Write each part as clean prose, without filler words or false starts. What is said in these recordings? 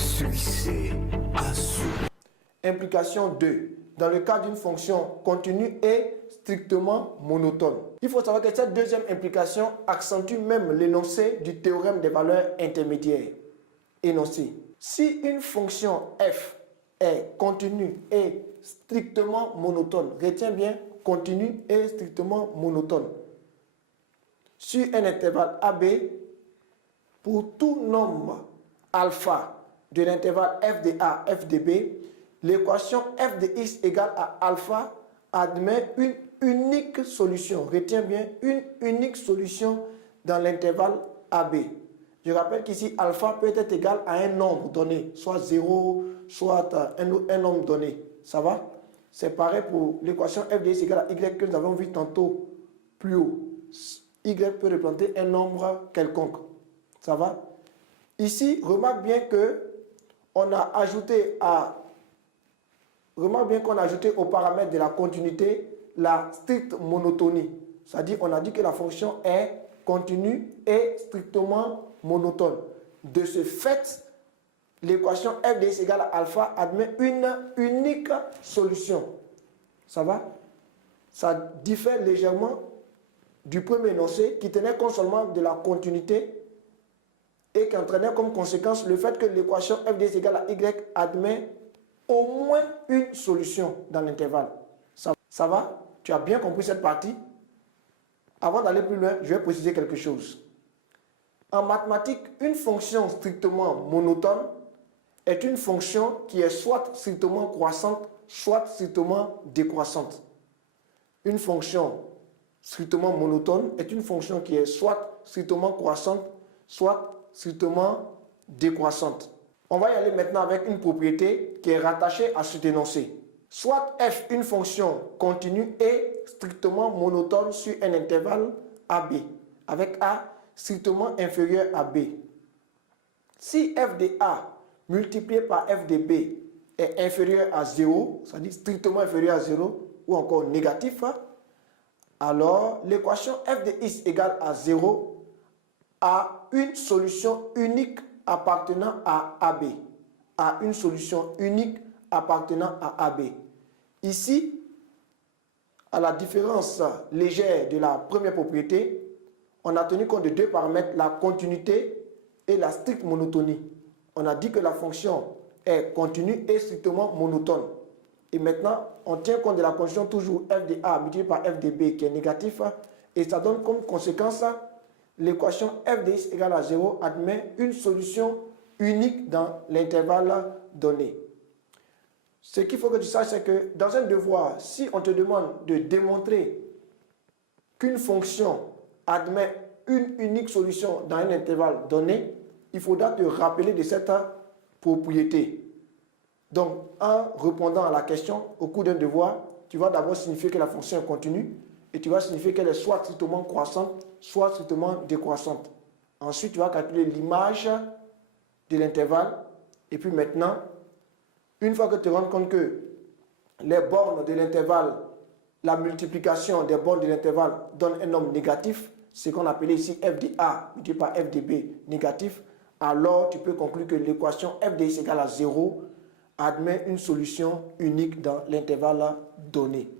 Succès assuré. Implication 2. Dans le cas d'une fonction continue et strictement monotone. Il faut savoir que cette deuxième implication accentue même l'énoncé du théorème des valeurs intermédiaires. Énoncé. Si une fonction f est continue et strictement monotone, retiens bien, continue et strictement monotone, sur un intervalle AB, pour tout nombre alpha de l'intervalle f de A, f de B, l'équation f de x égale à alpha admet une unique solution. Retiens bien, une unique solution dans l'intervalle AB. Je rappelle qu'ici, alpha peut être égal à un nombre donné, soit 0, soit un nombre donné. Ça va? C'est pareil pour l'équation f de x égale à y que nous avons vu tantôt plus haut. Y peut représenter un nombre quelconque. Ça va? Ici, remarque bien qu'on a ajouté au paramètre de la continuité la stricte monotonie. C'est-à-dire qu'on a dit que la fonction est continue et strictement monotone. De ce fait, l'équation f de x égale à alpha admet une unique solution. Ça va? Ça diffère légèrement du premier énoncé qui tenait compte seulement de la continuité et qui entraînait comme conséquence le fait que l'équation f de x égale à y admet au moins une solution dans l'intervalle. Ça va? Tu as bien compris cette partie? Avant d'aller plus loin, je vais préciser quelque chose. En mathématiques, une fonction strictement monotone est une fonction qui est soit strictement croissante, soit strictement décroissante. Une fonction strictement monotone est une fonction qui est soit strictement croissante, soit strictement décroissante. On va y aller maintenant avec une propriété qui est rattachée à cet énoncé. Soit f, une fonction continue et strictement monotone sur un intervalle AB, avec A strictement inférieur à B. Si f de A multiplié par f de B est inférieur à 0, c'est-à-dire strictement inférieur à 0, ou encore négatif, alors l'équation f de x égale à 0 a une solution unique appartenant à AB. A une solution unique appartenant à AB. Ici, à la différence légère de la première propriété, on a tenu compte de deux paramètres, la continuité et la stricte monotonie. On a dit que la fonction est continue et strictement monotone. Et maintenant, on tient compte de la condition toujours f de A multiplié par f de B qui est négatif et ça donne comme conséquence l'équation f de x égale à 0 admet une solution unique dans l'intervalle donné. Ce qu'il faut que tu saches, c'est que dans un devoir, si on te demande de démontrer qu'une fonction admet une unique solution dans un intervalle donné, il faudra te rappeler de cette propriété. Donc, en répondant à la question au cours d'un devoir, tu vas d'abord signifier que la fonction est continue et tu vas signifier qu'elle est soit strictement croissante, soit strictement décroissante. Ensuite, tu vas calculer l'image de l'intervalle et puis maintenant, une fois que tu te rends compte que les bornes de l'intervalle, la multiplication des bornes de l'intervalle donne un nombre négatif, ce qu'on appelait ici f de A multiplié par f de B négatif, alors tu peux conclure que l'équation f de x égale à 0 admet une solution unique dans l'intervalle donné.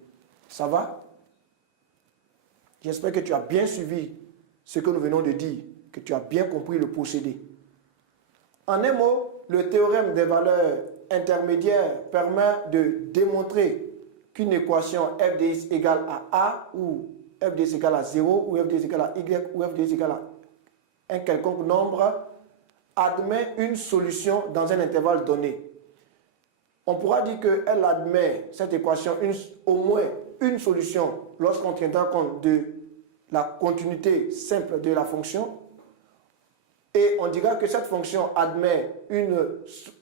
Ça va? J'espère que tu as bien suivi ce que nous venons de dire, que tu as bien compris le procédé. En un mot, le théorème des valeurs intermédiaires permet de démontrer qu'une équation f de x égale à A ou f de x égale à 0 ou f de x égale à y ou f de x égale à un quelconque nombre admet une solution dans un intervalle donné. On pourra dire qu'elle admet, cette équation, au moins une solution lorsqu'on tiendra compte de la continuité simple de la fonction. Et on dira que cette fonction admet une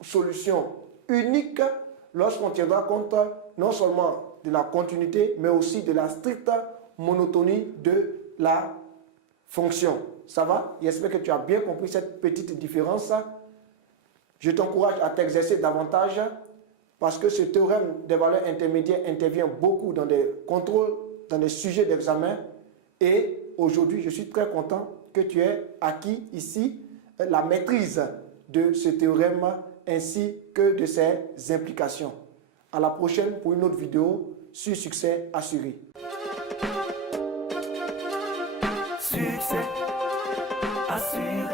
solution unique lorsqu'on tiendra compte non seulement de la continuité, mais aussi de la stricte monotonie de la fonction. Ça va? J'espère que tu as bien compris cette petite différence. Je t'encourage à t'exercer davantage parce que ce théorème des valeurs intermédiaires intervient beaucoup dans des contrôles, dans des sujets d'examen. Et aujourd'hui, je suis très content que tu aies acquis ici la maîtrise de ce théorème ainsi que de ses implications. À la prochaine pour une autre vidéo sur Succès Assuré. Succès assuré.